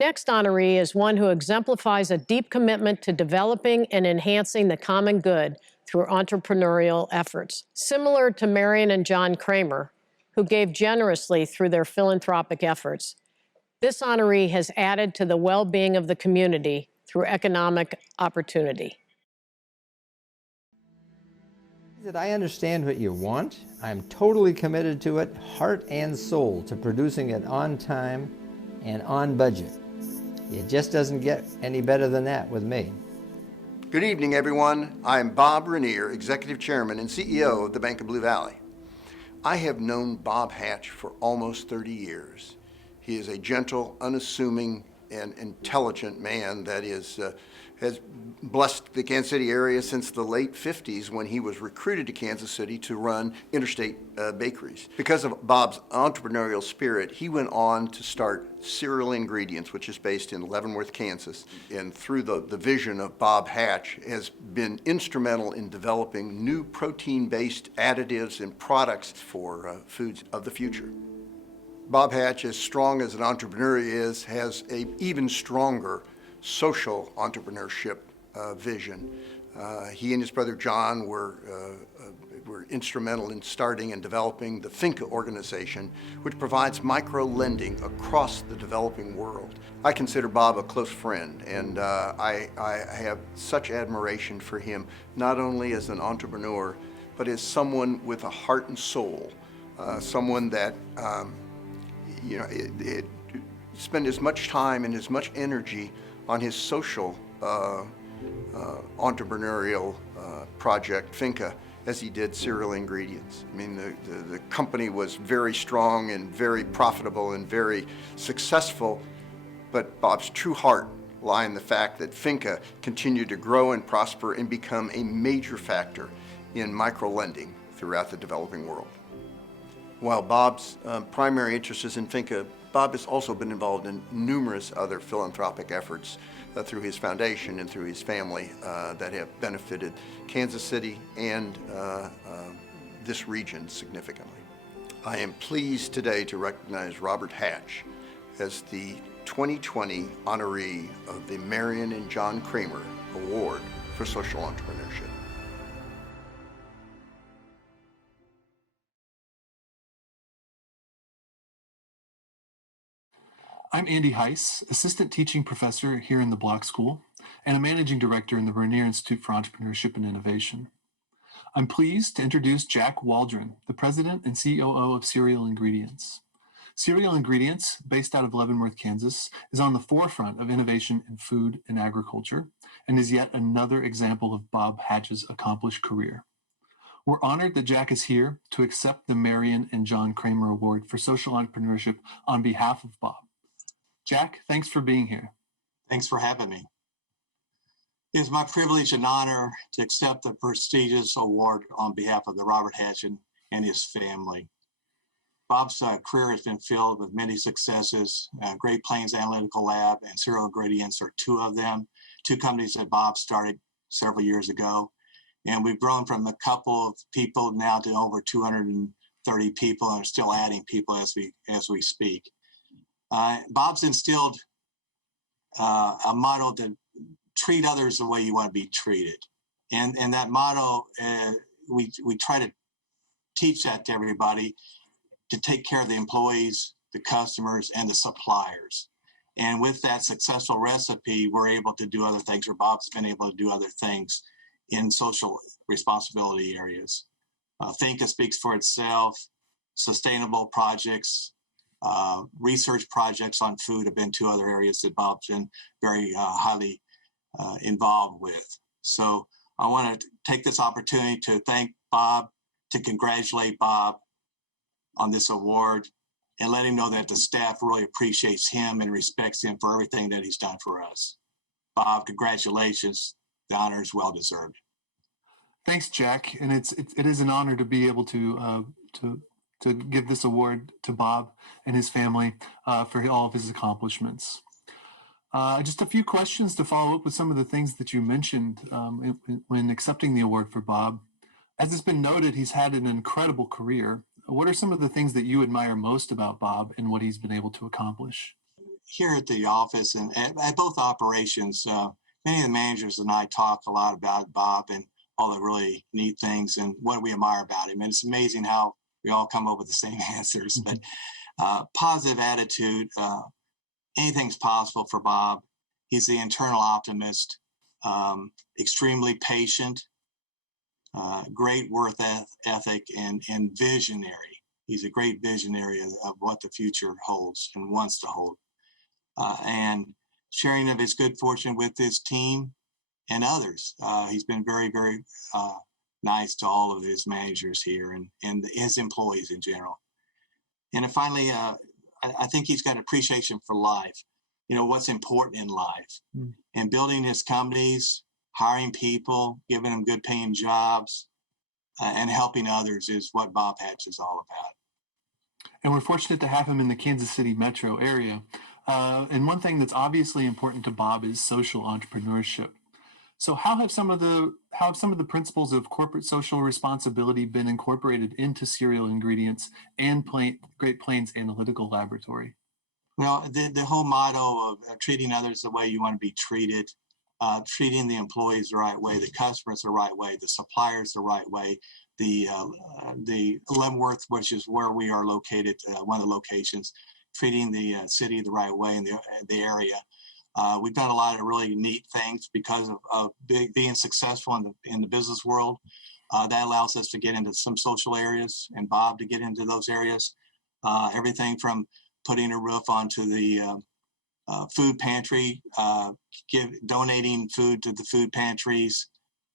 Next honoree is one who exemplifies a deep commitment to developing and enhancing the common good through entrepreneurial efforts. Similar to Marion and John Kreamer, who gave generously through their philanthropic efforts, this honoree has added to the well-being of the community through economic opportunity. That I understand what you want. I'm totally committed to it, heart and soul, to producing it on time and on budget. It just doesn't get any better than that with me. Good evening, everyone. I'm Bob Rainier, Executive Chairman and CEO of the Bank of Blue Valley. I have known Bob Hatch for almost 30 years. He is a gentle, unassuming, and intelligent man that has blessed the Kansas City area since the late 50s when he was recruited to Kansas City to run interstate bakeries. Because of Bob's entrepreneurial spirit, he went on to start Cereal Ingredients, which is based in Leavenworth, Kansas. And through the vision of Bob Hatch, has been instrumental in developing new protein-based additives and products for foods of the future. Bob Hatch, as strong as an entrepreneur he is, has an even stronger social entrepreneurship vision. He and his brother John were instrumental in starting and developing the FINCA organization, which provides micro lending across the developing world. I consider Bob a close friend, and I have such admiration for him, not only as an entrepreneur, but as someone with a heart and soul, someone that spend as much time and as much energy on his social entrepreneurial project, FINCA, as he did Cereal Ingredients. I mean, the company was very strong and very profitable and very successful, but Bob's true heart lie in the fact that FINCA continued to grow and prosper and become a major factor in micro-lending throughout the developing world. While Bob's primary interest is in FINCA, Bob has also been involved in numerous other philanthropic efforts through his foundation and through his family that have benefited Kansas City and this region significantly. I am pleased today to recognize Robert Hatch as the 2020 honoree of the Marion and John Kreamer Award for Social Entrepreneurship. I'm Andy Heiss, Assistant Teaching Professor here in the Block School and a Managing Director in the Rainier Institute for Entrepreneurship and Innovation. I'm pleased to introduce Jack Waldron, the President and COO of Cereal Ingredients. Cereal Ingredients, based out of Leavenworth, Kansas, is on the forefront of innovation in food and agriculture and is yet another example of Bob Hatch's accomplished career. We're honored that Jack is here to accept the Marion and John Kreamer Award for Social Entrepreneurship on behalf of Bob. Jack, thanks for being here. Thanks for having me. It is my privilege and honor to accept the prestigious award on behalf of the Robert Hatch and his family. Bob's career has been filled with many successes. Great Plains Analytical Lab and Cereal Ingredients are two of them, two companies that Bob started several years ago. And we've grown from a couple of people now to over 230 people and are still adding people as we speak. Bob's instilled a motto to treat others the way you want to be treated. And that motto, we try to teach that to everybody, to take care of the employees, the customers, and the suppliers. And with that successful recipe, we're able to do other things, or Bob's been able to do other things in social responsibility areas. FINCA speaks for itself. Sustainable projects, research projects on food have been two other areas that Bob's been very highly involved with. So I want to take this opportunity to thank Bob, to congratulate Bob on this award, and let him know that the staff really appreciates him and respects him for everything that he's done for us. Bob, congratulations. The honor is well deserved. Thanks, Jack. And it is an honor to be able to give this award to Bob and his family for all of his accomplishments. Just a few questions to follow up with some of the things that you mentioned when accepting the award for Bob. As it's been noted, he's had an incredible career. What are some of the things that you admire most about Bob and what he's been able to accomplish? here at the office and at both operations, many of the managers and I talk a lot about Bob and all the really neat things and what we admire about him. And it's amazing how we all come up with the same answers. But positive attitude, anything's possible for Bob. He's the internal optimist, extremely patient, great work ethic, and visionary. He's a great visionary of what the future holds and wants to hold. And sharing of his good fortune with his team and others. He's been very, very nice to all of his managers here and his employees in general. And then finally, I think he's got appreciation for life, what's important in life. And building his companies, hiring people, giving them good paying jobs, and helping others is what Bob Hatch is all about. And we're fortunate to have him in the Kansas City metro area. And one thing that's obviously important to Bob is social entrepreneurship. So how have some of the principles of corporate social responsibility been incorporated into cereal ingredients and Great Plains Analytical Laboratory? The whole motto of treating others the way you want to be treated, treating the employees the right way, the customers the right way, the suppliers the right way, the Leavenworth, which is where we are located, one of the locations, treating the city the right way in the area. We've done a lot of really neat things because of being successful in the business world. That allows us to get into some social areas and Bob to get into those areas. Everything from putting a roof onto the food pantry, donating food to the food pantries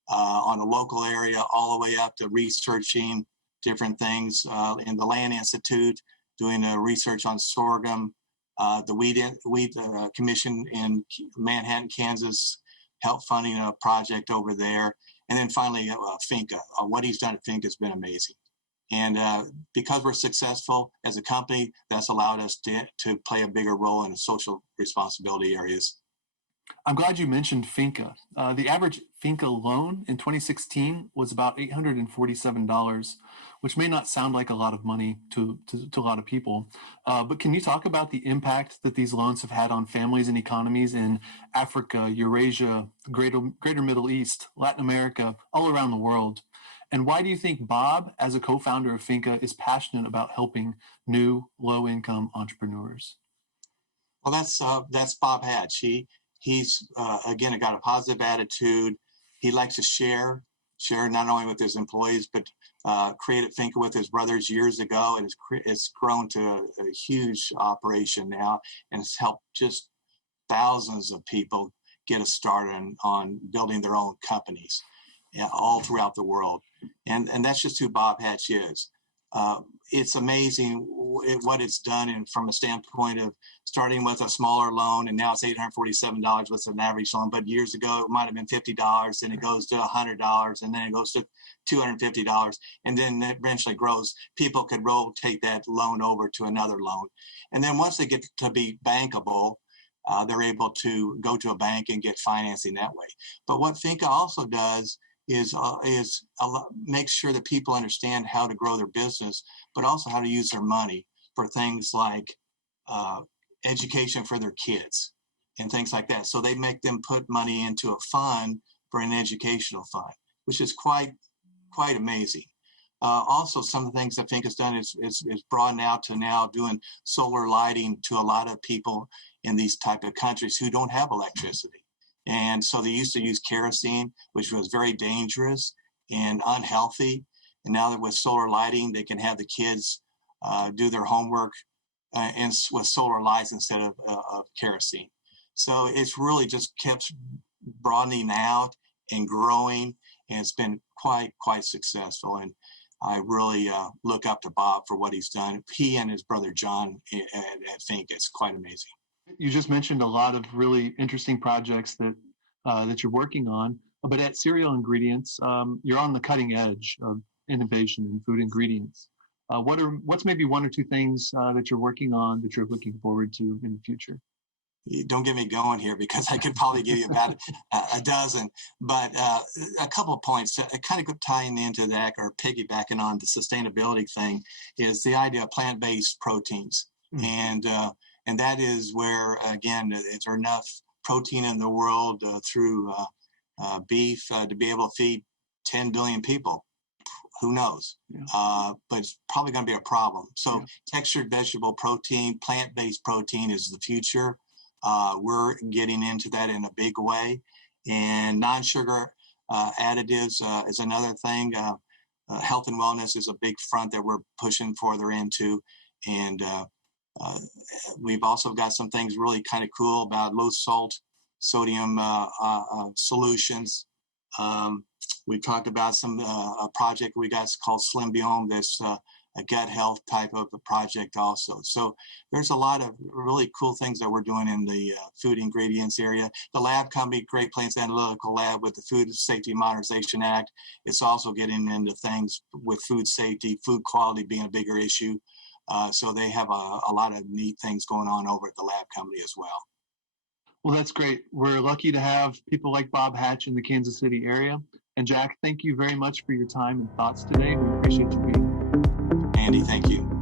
on a local area, all the way up to researching different things in the Land Institute, doing research on sorghum. The Wheat Commission in Manhattan, Kansas, helped funding a project over there. And then finally, FINCA. What he's done at FINCA has been amazing. And because we're successful as a company, that's allowed us to play a bigger role in the social responsibility areas. I'm glad you mentioned FINCA. The average FINCA loan in 2016 was about $847, which may not sound like a lot of money to a lot of people. But can you talk about the impact that these loans have had on families and economies in Africa, Eurasia, Greater Middle East, Latin America, all around the world? And why do you think Bob, as a co-founder of FINCA, is passionate about helping new low-income entrepreneurs? Well, that's Bob Hatch. He's again got a positive attitude. He likes to share not only with his employees, but created FINCA with his brothers years ago, and it's grown to a huge operation now, and it's helped just thousands of people get a start on building their own companies all throughout the world. And that's just who Bob Hatch is. It's amazing what it's done, and from a standpoint of starting with a smaller loan, and now it's $847 with an average loan. But years ago, it might have been $50, and it goes to $100, and then it goes to $250, and then it eventually grows. People could take that loan over to another loan. And then once they get to be bankable, they're able to go to a bank and get financing that way. But what FINCA also does is make sure that people understand how to grow their business, but also how to use their money for things like education for their kids and things like that. So they make them put money into a fund for an educational fund, which is quite amazing. Also, some of the things I think has done is broadened out to now doing solar lighting to a lot of people in these type of countries who don't have electricity. And so they used to use kerosene, which was very dangerous and unhealthy. And now that with solar lighting, they can have the kids do their homework and with solar lights instead of kerosene. So it's really just kept broadening out and growing, and it's been quite successful. And I really look up to Bob for what he's done. He and his brother John at FINCA, it's quite amazing. You just mentioned a lot of really interesting projects that you're working on, but at Cereal Ingredients, you're on the cutting edge of innovation in food ingredients. What's maybe one or two things that you're working on that you're looking forward to in the future? Don't get me going here, because I could probably give you about a dozen, but a couple of points kind of tying into that or piggybacking on the sustainability thing is the idea of plant-based proteins. And And that is where, again, is there enough protein in the world through beef to be able to feed 10 billion people? Who knows? Yeah. But it's probably going to be a problem. So yeah. Textured vegetable protein, plant-based protein is the future. We're getting into that in a big way. And non-sugar additives is another thing. Health and wellness is a big front that we're pushing further into. And we've also got some things really kind of cool about low salt sodium solutions. We talked about a project we got called Slimbiome, that's a gut health type of a project also. So there's a lot of really cool things that we're doing in the food ingredients area. The lab company, Great Plains Analytical Lab, with the Food Safety Modernization Act, it's also getting into things with food safety, food quality being a bigger issue. So they have a lot of neat things going on over at the lab company as well. Well, that's great. We're lucky to have people like Bob Hatch in the Kansas City area. And Jack, thank you very much for your time and thoughts today. We appreciate you being here. Andy, thank you.